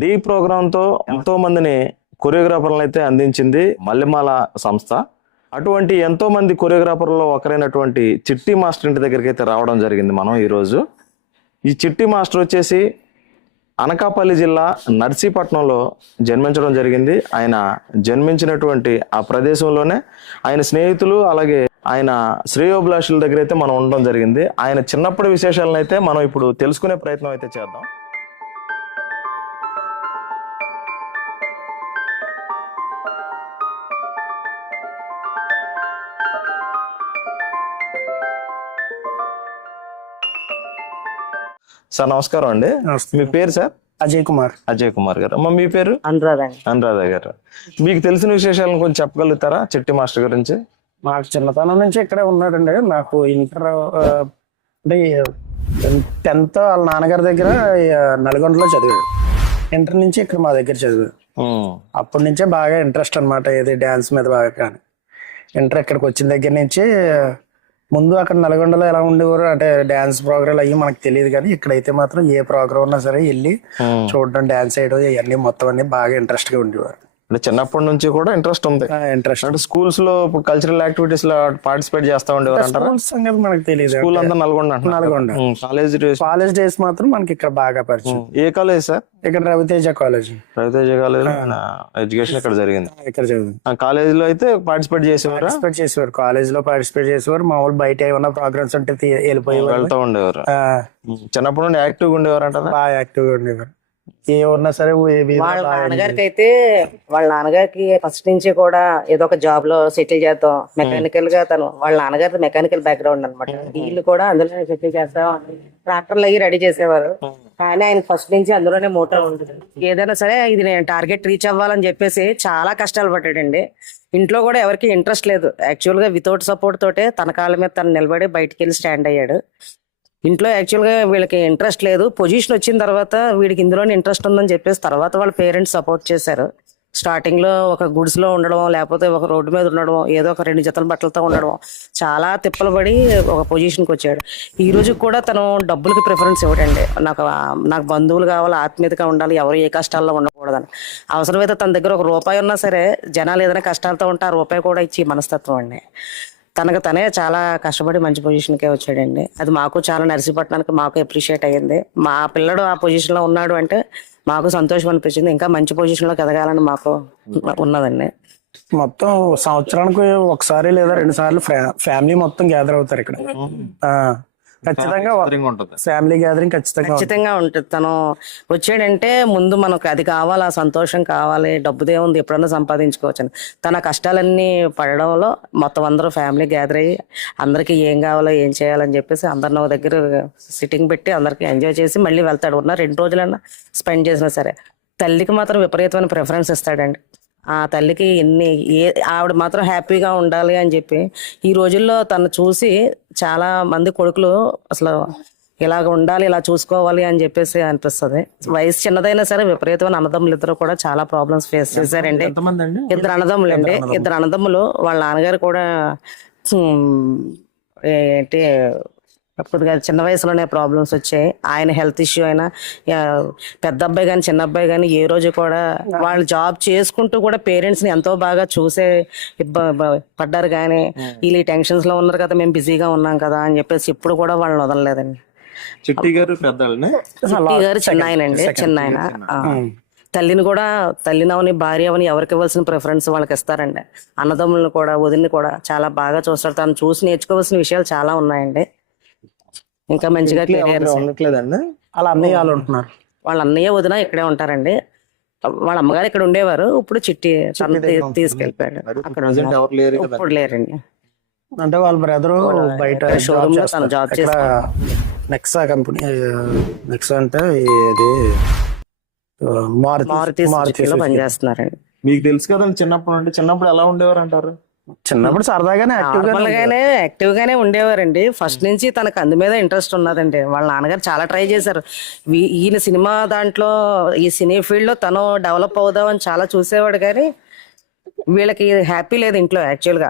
D ప్రోగ్రాంతో ఎంతో మందిని కొరియోగ్రాఫర్లను అయితే అందించింది మల్లెమాల సంస్థ. అటువంటి ఎంతో మంది కొరియోగ్రాఫర్లో ఒకరైనటువంటి చిట్టి మాస్టర్ ఇంటి దగ్గరికి అయితే రావడం జరిగింది మనం ఈరోజు. ఈ చిట్టి మాస్టర్ వచ్చేసి అనకాపల్లి జిల్లా నర్సీపట్నంలో జన్మించడం జరిగింది. ఆయన జన్మించినటువంటి ఆ ప్రదేశంలోనే ఆయన స్నేహితులు అలాగే ఆయన శ్రేయోభిలాషుల దగ్గర అయితే మనం ఉండడం జరిగింది. ఆయన చిన్నప్పటి విశేషాలను అయితే మనం ఇప్పుడు తెలుసుకునే ప్రయత్నం అయితే చేద్దాం. సార్ నమస్కారం అండి. మీ పేరు సార్? అజయ్ కుమార్. అజయ్ కుమార్ గారు. అమ్మ మీ పేరు? అనురాధ అనురాధ గారు. మీకు తెలిసిన విశేషాలను కొంచెం చెప్పగలుగుతారా? చిట్టి మాస్టర్ గురించి మాకు చిన్నతనం నుంచి ఇక్కడే ఉన్నాడండి. నాకు ఇంటర్ అంటే టెన్త్ వాళ్ళ నాన్నగారి దగ్గర నల్గొండలో చదివాడు. ఇంటర్ నుంచి ఇక్కడ మా దగ్గర చదివాడు. అప్పటి నుంచే బాగా ఇంట్రెస్ట్ అన్నమాట ఏది డ్యాన్స్ మీద బాగా కానీ. ఇంటర్ ఇక్కడికి వచ్చిన దగ్గర నుంచి ముందు అక్కడ నల్గొండలో ఎలా ఉండేవారు అంటే డ్యాన్స్ ప్రోగ్రాలు అయ్యి మనకు తెలియదు కానీ ఇక్కడైతే మాత్రం ఏ ప్రోగ్రామ్ ఉన్నా సరే వెళ్ళి. చూడడం డ్యాన్స్ వేయడం ఇవన్నీ మొత్తం అన్ని బాగా ఇంట్రెస్ట్గా ఉండేవారు అంటే చిన్నప్పటి నుంచి కూడా ఇంట్రెస్ట్ ఉంది. ఇంట్రెస్ట్ అంటే స్కూల్స్లో కల్చరల్ యాక్టివిటీస్లో పార్టిసిపేట్ చేస్తా ఉండేవారు అంటారా? సంగతి మనకు తెలియదు స్కూల్ అంతా Nalgonda Nalgonda. College college days మాత్రం మనకి ఇక్కడ బాగా పరిచయం. ఏ కాలేజ్ సార్ ఇక్కడ Raviteja college Raviteja college education ఇక్కడ జరిగింది? ఇక్కడ ఆ కాలేజ్లో అయితే పార్టిసిపేట్ చేసేవారా? పార్టిసిపేట్ చేసేవారు. కాలేజ్లో పార్టిసిపేట్ చేసేవారు. మామూలు బయట ఏమన్నా ప్రోగ్రామ్స్ ఉంటే వెళ్ళిపోయేవారు వెళ్తూ ఉండేవారు. చిన్నప్పటి నుండి యాక్టివ్గా ఉండేవారు అంటారా బాగా యాక్టివ్గా ఉండేవారు. ఏ ఉన్నా సరే వాళ్ళ నాన్నగారికి అయితే వాళ్ళ నాన్నగారికి ఫస్ట్ నుంచి కూడా ఏదో ఒక జాబ్లో సెటిల్ చేద్దాం. మెకానికల్గా తను వాళ్ళ నాన్నగారి మెకానికల్ బ్యాక్గ్రౌండ్ అనమాట వీళ్ళు కూడా అందులోనే సెటిల్ చేస్తాం. ట్రాక్టర్లు అయ్యి రెడీ చేసేవారు. కానీ ఆయన ఫస్ట్ నుంచి అందులోనే మోటార్ ఉంటుంది ఏదైనా సరే ఇది నేను టార్గెట్ రీచ్ అవ్వాలని చెప్పేసి చాలా కష్టాలు పడ్డాడండి. ఇంట్లో కూడా ఎవరికి ఇంట్రెస్ట్ లేదు. యాక్చువల్గా వితౌట్ సపోర్ట్ తోటే తన కాళ్ళ మీద తను నిలబడి బయటికి వెళ్ళి స్టాండ్ అయ్యాడు. ఇంట్లో యాక్చువల్గా వీళ్ళకి ఇంట్రెస్ట్ లేదు. పొజిషన్ వచ్చిన తర్వాత వీడికి ఇందులోనే ఇంట్రెస్ట్ ఉందని చెప్పేసి తర్వాత వాళ్ళ పేరెంట్స్ సపోర్ట్ చేశారు. స్టార్టింగ్లో ఒక గుడ్స్లో ఉండడం లేకపోతే ఒక రోడ్డు మీద ఉండడం ఏదో ఒక రెండు జతల బట్టలతో ఉండడం చాలా తిప్పలు పడి ఒక పొజిషన్కి వచ్చాడు. ఈ రోజు కూడా తను డబ్బులకి ప్రిఫరెన్స్ ఇవ్వడండి. నాకు నాకు బంధువులు కావాలి ఆత్మీయతగా ఉండాలి ఎవరు ఏ కష్టాల్లో ఉండకూడదని. అవసరమైతే తన దగ్గర ఒక రూపాయి ఉన్నా సరే జనాలు ఏదైనా కష్టాలతో ఉంటే ఆ రూపాయి కూడా ఇచ్చి మనస్తత్వం అండి. తనకు తనే చాలా కష్టపడి మంచి పొజిషన్కే వచ్చాడండి. అది మాకు చాలా నర్సీపట్నానికి మాకు అప్రిషియేట్ అయ్యింది. మా పిల్లడు ఆ పొజిషన్లో ఉన్నాడు అంటే మాకు సంతోషం అనిపించింది. ఇంకా మంచి పొజిషన్లోకి ఎదగాలని మాకు ఉన్నదండి. మొత్తం సంవత్సరానికి ఒకసారి లేదా రెండు సార్లు ఫ్యామిలీ మొత్తం గ్యాదర్ అవుతారు ఇక్కడ. ఆ, ఖచ్చితంగా ఉంటుంది. ఫ్యామిలీ గ్యాదరింగ్ ఖచ్చితంగా ఉంటుంది. ఖచ్చితంగా ఉంటుంది. తను వచ్చాడంటే ముందు మనకు అది కావాలి ఆ సంతోషం కావాలి డబ్బుదే ఉంది ఎప్పుడన్నా సంపాదించుకోవచ్చు అని తన కష్టాలన్నీ పడడంలో మొత్తం అందరూ ఫ్యామిలీ గ్యాదర్ అయ్యి అందరికీ ఏం కావాలో ఏం చేయాలని చెప్పేసి అందరిని ఒక దగ్గర సిట్టింగ్ పెట్టి అందరికీ ఎంజాయ్ చేసి మళ్ళీ వెళ్తాడు. ఉన్న రెండు రోజులన్నా స్పెండ్ చేసినా సరే తల్లికి మాత్రం విపరీతమైన ప్రిఫరెన్స్ ఇస్తాడండి. ఆ తల్లికి ఎన్ని ఏ ఆవిడ మాత్రం హ్యాపీగా ఉండాలి అని చెప్పి ఈ రోజుల్లో తను చూసి చాలా మంది కొడుకులు అసలు ఇలాగ ఉండాలి ఇలా చూసుకోవాలి అని చెప్పేసి అనిపిస్తుంది. వయసు చిన్నదైనా సరే విపరీతమైన అన్నదమ్ములు ఇద్దరు కూడా చాలా ప్రాబ్లమ్స్ ఫేస్ చేశారండి. ఇద్దరు అన్నదమ్ములు అండి. ఇద్దరు అన్నదమ్ములు. వాళ్ళ నాన్నగారు కూడా ఉమ్, ఏంటి కొద్దిగా చిన్న వయసులోనే ప్రాబ్లమ్స్ వచ్చాయి. ఆయన హెల్త్ ఇష్యూ అయినా పెద్ద అబ్బాయి కానీ చిన్న అబ్బాయి కానీ ఏ రోజు కూడా వాళ్ళు జాబ్ చేసుకుంటూ కూడా పేరెంట్స్ని ఎంతో బాగా చూసే పడ్డారు కానీ వీళ్ళు టెన్షన్స్లో ఉన్నారు కదా మేము బిజీగా ఉన్నాం కదా అని చెప్పేసి ఇప్పుడు కూడా వాళ్ళని వదలలేదండి. చిట్టి గారు చిట్టి గారు చిన్న ఆయన అండి చిన్న ఆయన. తల్లిని కూడా తల్లిని అవని భార్య అవని ఎవరికి ఇవ్వాల్సిన ప్రిఫరెన్స్ వాళ్ళకి ఇస్తారండి. అన్నదమ్ములను కూడా వదిలిని కూడా చాలా బాగా చూస్తారు. తను చూసి నేర్చుకోవాల్సిన విషయాలు చాలా ఉన్నాయండి. ఇంకా మంచిగా ఉండట్లేదండి? అలా అన్నయ్య వాళ్ళు ఉంటున్నారు. వాళ్ళ అన్నయ్య వదిన ఇక్కడే ఉంటారండి. వాళ్ళ అమ్మగారు ఇక్కడ ఉండేవారు. ఇప్పుడు చిట్టి తీసుకెళ్ళిపోయాడు. అక్కడ కదా ఇప్పుడు లేరండి. అంటే వాళ్ళ బ్రదర్ బయట showroom లో తను జాబ్ నెక్సా కంపెనీ నెక్సా అంటే ఇది మారుతి మారుతి మారుతి సుజుకిలో సుజుకి. పనిచేస్తున్నారండి. మీకు తెలుసు కదండి చిన్నప్పుడు అంటే చిన్నప్పుడు ఎలా ఉండేవారు అంటారు చిన్నప్పుడు సరదాగానే యాక్టివ్గా నార్మల్ గానే యాక్టివ్ గానే ఉండేవారండి. ఫస్ట్ నుంచి తనకు అందు మీద ఇంట్రెస్ట్ ఉన్నదండి. వాళ్ళ నాన్నగారు చాలా ట్రై చేశారు. ఈయన సినిమా దాంట్లో ఈ సినీ ఫీల్డ్లో తను డెవలప్ అవుదామని చాలా చూసేవాడు కానీ వీళ్ళకి హ్యాపీ లేదు ఇంట్లో యాక్చువల్గా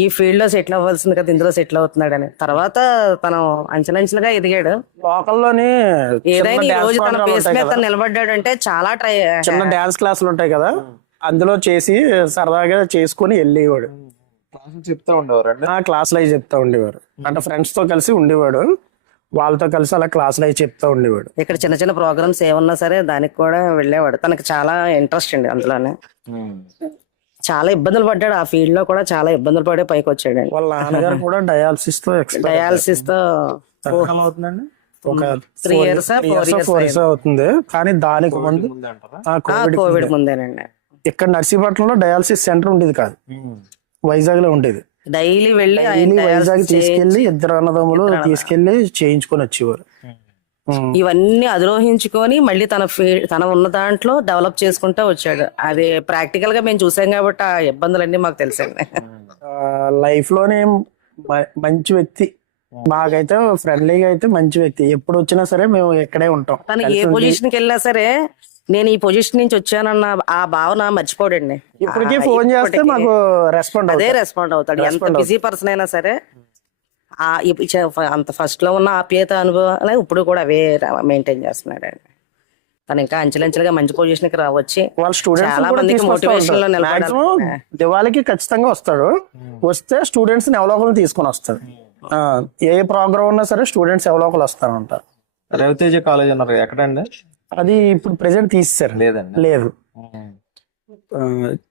ఈ ఫీల్డ్లో సెటిల్ అవ్వాల్సింది కదా ఇందులో సెటిల్ అవుతున్నాడని. తర్వాత తను అంచెలంచెలుగా ఎదిగాడు. లోకల్లోని ఏదైనా ఈ రోజు తన మీద కదా. తను నిలబడ్డాడంటే చాలా ట్రై చిన్న డాన్స్ క్లాసులు ఉంటాయి కదా. అందులో చేసి సరదాగా చేసుకుని వెళ్ళేవాడు. క్లాసులు చెప్తా ఉండేవారండి ఆ క్లాసులు అవి చెప్తా ఉండేవారు. అంటే ఫ్రెండ్స్తో కలిసి ఉండేవాడు. వాళ్ళతో కలిసి అలా క్లాసులు అవి చెప్తా ఉండేవాడు. ఇక్కడ చిన్న చిన్న ప్రోగ్రామ్స్ ఏమన్నా సరే దానికి కూడా వెళ్ళేవాడు. తనకి చాలా ఇంట్రెస్ట్ అండి అందులోనే. చాలా ఇబ్బందులు పడ్డాడు. ఆ ఫీల్డ్లో కూడా చాలా ఇబ్బందులు పడే పైకి వచ్చాడండి. వాళ్ళ నాన్నగారు కూడా డయాలసిస్తో డయాలసిస్తో అవుతుందండి? ఒక త్రీ ఇయర్స్ ఫోర్ ఇయర్స్ అవుతుంది. కానీ దానికి ముందు కోవిడ్ ముందేనండి. ఇక్కడ నర్సీపట్నంలో డయాలసిస్ సెంటర్ ఉండేది కాదు. వైజాగ్లో ఉండేది. డైలీ వెళ్ళి వైజాగ్ తీసుకెళ్ళి ఇద్దరు అన్నదమ్ములు తీసుకెళ్ళి చేయించుకొని వచ్చేవారు. ఇవన్నీ అధిరోహించుకొని మళ్ళీ తన తన ఉన్న దాంట్లో డెవలప్ చేసుకుంటూ వచ్చాడు. అది ప్రాక్టికల్గా మేము చూసాం కాబట్టి ఆ ఇబ్బందులన్నీ మాకు తెలుసండి లైఫ్లోనే మంచి వ్యక్తి. మాకైతే ఫ్రెండ్లీగా అయితే మంచి వ్యక్తి. ఎప్పుడు వచ్చినా సరే మేము ఇక్కడే ఉంటాం. తను ఏ పొజిషన్కి వెళ్ళినా సరే నేను ఈ పొజిషన్ నుంచి వచ్చానన్న ఆ భావన మర్చిపోడండి. ఇప్పటికీ ఫోన్ చేస్తే మాకు రెస్పాండ్ అదే రెస్పాండ్ అవుతాడు. ఎంత బిజీ పర్సన్ అయినా సరే అంత ఫస్ట్లో ఉన్న ఆప్యాయత అనుభవం ఇప్పుడు కూడా అవే మెయింటైన్ చేస్తున్నాడు అండి తను ఇంకా అంచెలంచెలుగా మంచి పొజిషన్కి రావచ్చి వాళ్ళ స్టూడెంట్స్ చాలా మందికి motivation లో నిలబడాలి. మాక్సిమం దివాళికి ఖచ్చితంగా వస్తాడు. వస్తే స్టూడెంట్స్ని ఒకరు తీసుకొని వస్తాడు. ఆ, ఏ ప్రోగ్రామ్ ఉన్నా సరే స్టూడెంట్స్ ఎవరో ఒకరు వస్తారంట రవితేజ కాలేజ్ అన్నారు ఎక్కడండి? అది ఇప్పుడు ప్రెసెంట్ తీసేశారు. లేదండి. లేదు.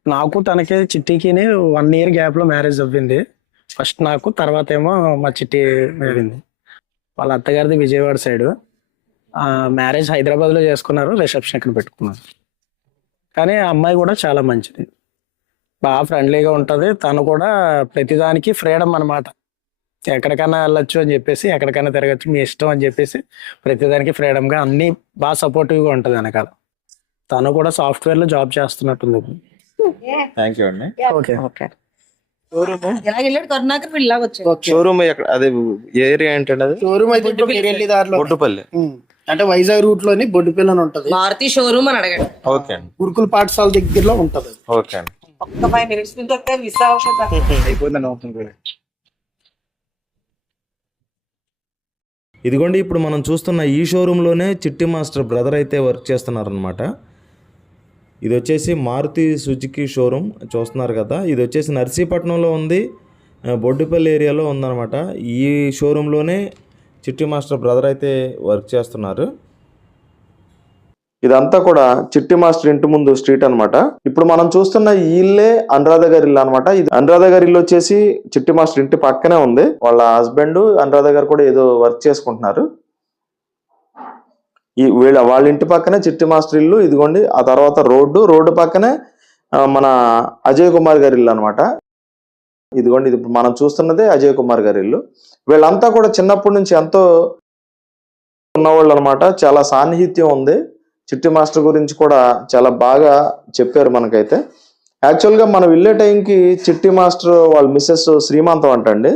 నాకు తనకి చిట్టికి వన్ ఇయర్ గ్యాప్లో మ్యారేజ్ అవ్వింది. ఫస్ట్ నాకు తర్వాత ఏమో మా చిట్టి వెళ్ళింది వాళ్ళ అత్తగారిది విజయవాడ సైడ్ మ్యారేజ్ హైదరాబాద్లో చేసుకున్నారు రిసెప్షన్ ఇక్కడ పెట్టుకున్నారు. కానీ ఆ అమ్మాయి కూడా చాలా మంచిది. బాగా ఫ్రెండ్లీగా ఉంటది. తను కూడా ప్రతిదానికి ఫ్రీడమ్ అన్నమాట. ఎక్కడికైనా వెళ్ళొచ్చు అని చెప్పేసి ఎక్కడికైనా తిరగచ్చు మీ ఇష్టం అని చెప్పేసి ప్రతిదానికి ఫ్రీడమ్గా అన్ని బాగా సపోర్టివ్గా ఉంటది వెనకాల. తను కూడా సాఫ్ట్వేర్లో జాబ్ చేస్తున్నట్టుంది. థ్యాంక్ యూ అండి. ఓకే ఓకే షోరూమ్ ఇలా వెళ్ళాడు? కరుణాకర్ వీళ్ళ వచ్చాడు షోరూమ్ ఎక్కడ? అదే ఏరియా ఏంటండి అది? షోరూమ్ అయితే దారిలో బొడ్డుపల్లి. అంటే వైజాగ్ రూట్లోని బొడ్డుపిల్ల అని ఉంటది. మారుతి షోరూమ్ అని అడగండి. ఓకే అండి. గురుకుల పాఠశాల దగ్గరలో ఉంటది ఓకే అండి. ఒక్క ఫైవ్ మినిట్స్ నుంచి వస్తే ఇదిగోండి ఇప్పుడు మనం చూస్తున్న ఈ షోరూంలోనే చిట్టి మాస్టర్ బ్రదర్ అయితే వర్క్ చేస్తున్నారనమాట ఇది వచ్చేసి మారుతి సుజుకి షోరూమ్ చూస్తున్నారు కదా. ఇది వచ్చేసి నర్సీపట్నంలో ఉంది బొడ్డుపల్లి ఏరియాలో ఉందన్నమాట. ఈ షోరూంలోనే చిట్టి మాస్టర్ బ్రదర్ అయితే వర్క్ చేస్తున్నారు. ఇదంతా కూడా చిట్టి మాస్టర్ ఇంటి ముందు స్ట్రీట్ అనమాట ఇప్పుడు మనం చూస్తున్న ఈ ఇల్లే అనురాధ గారి ఇల్లు అనమాట ఇది అనురాధ గారి ఇల్లు వచ్చేసి చిట్టి మాస్టర్ ఇంటి పక్కనే ఉంది. వాళ్ళ హస్బెండ్ అనురాధ గారు కూడా ఏదో వర్క్ చేసుకుంటున్నారు. ఈ వీళ్ళ వాళ్ళ ఇంటి పక్కనే చిట్టి మాస్టర్ ఇల్లు ఇదిగోండి. ఆ తర్వాత రోడ్డు రోడ్డు పక్కనే మన అజయ్ కుమార్ గారి ఇల్లు అనమాట ఇదిగోండి ఇది మనం చూస్తున్నదే అజయ్ కుమార్ గారి ఇల్లు. వీళ్ళంతా కూడా చిన్నప్పటి నుంచి ఎంతో ఉన్నవాళ్ళు అనమాట చాలా సాన్నిహిత్యం ఉంది. చిట్టి మాస్టర్ గురించి కూడా చాలా బాగా చెప్పారు మనకైతే. యాక్చువల్గా మనం వెళ్ళే టైంకి చిట్టి మాస్టర్ వాళ్ళ మిస్సెస్ శ్రీమంతం అంటండి.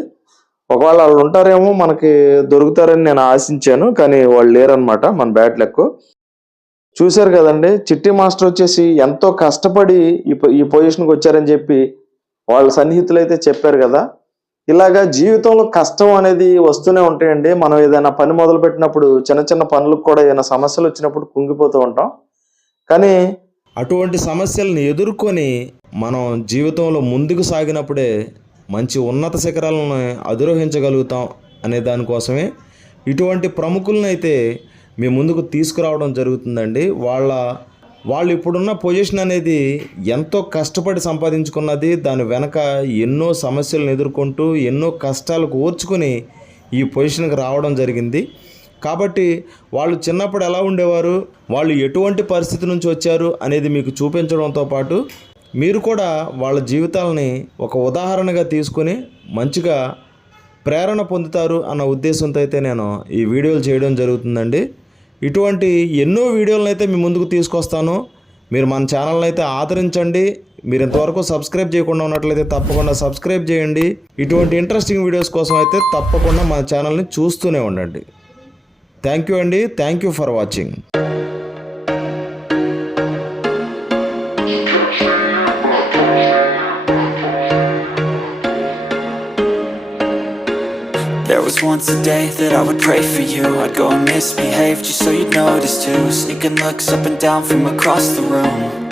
ఒకవేళ వాళ్ళు ఉంటారేమో మనకి దొరుకుతారని నేను ఆశించాను కానీ వాళ్ళు లేరనమాట మన బ్యాట్ లెక్క. చూశారు కదండి చిట్టి మాస్టర్ వచ్చేసి ఎంతో కష్టపడి ఈ పొ- ఈ పొజిషన్కి వచ్చారని చెప్పి వాళ్ళ సన్నిహితులు అయితే చెప్పారు కదా. ఇలాగా జీవితంలో కష్టం అనేది వస్తూనే ఉంటాయండి. మనం ఏదైనా పని మొదలు పెట్టినప్పుడు చిన్న చిన్న పనులకు కూడా ఏదైనా సమస్యలు వచ్చినప్పుడు కుంగిపోతూ ఉంటాం. కానీ అటువంటి సమస్యలను ఎదుర్కొని మనం జీవితంలో ముందుకు సాగినప్పుడే మంచి ఉన్నత శిఖరాలను అధిరోహించగలుగుతాం అనే దానికోసమే ఇటువంటి ప్రముఖులను అయితే మీ ముందుకు తీసుకురావడం జరుగుతుందండి. వాళ్ళ వాళ్ళు ఇప్పుడున్న పొజిషన్ అనేది ఎంతో కష్టపడి సంపాదించుకున్నది దాని వెనక ఎన్నో సమస్యలను ఎదుర్కొంటూ ఎన్నో కష్టాలకు ఓర్చుకుని ఈ పొజిషన్కి రావడం జరిగింది. కాబట్టి వాళ్ళు చిన్నప్పుడు ఎలా ఉండేవారు వాళ్ళు ఎటువంటి పరిస్థితి నుంచి వచ్చారు అనేది మీకు చూపించడంతో పాటు మీరు కూడా వాళ్ళ జీవితాలని ఒక ఉదాహరణగా తీసుకొని మంచిగా ప్రేరణ పొందుతారు అన్న ఉద్దేశంతో అయితే నేను ఈ వీడియోలు చేయడం జరుగుతుందండి. ఇటువంటి ఎన్నో వీడియోలను అయితే మీ ముందుకు తీసుకొస్తాను. మీరు మన ఛానల్ని అయితే ఆదరించండి. మీరు ఇంతవరకు సబ్స్క్రైబ్ చేయకుండా ఉన్నట్లయితే తప్పకుండా సబ్స్క్రైబ్ చేయండి. ఇటువంటి ఇంట్రెస్టింగ్ వీడియోస్ కోసం అయితే తప్పకుండా మన ఛానల్ని చూస్తూనే ఉండండి. థ్యాంక్ యూ అండి. Thank you for watching once a day that I would pray for you. I'd go and misbehave just so you'd notice too. Sneaking looks up and down from across the room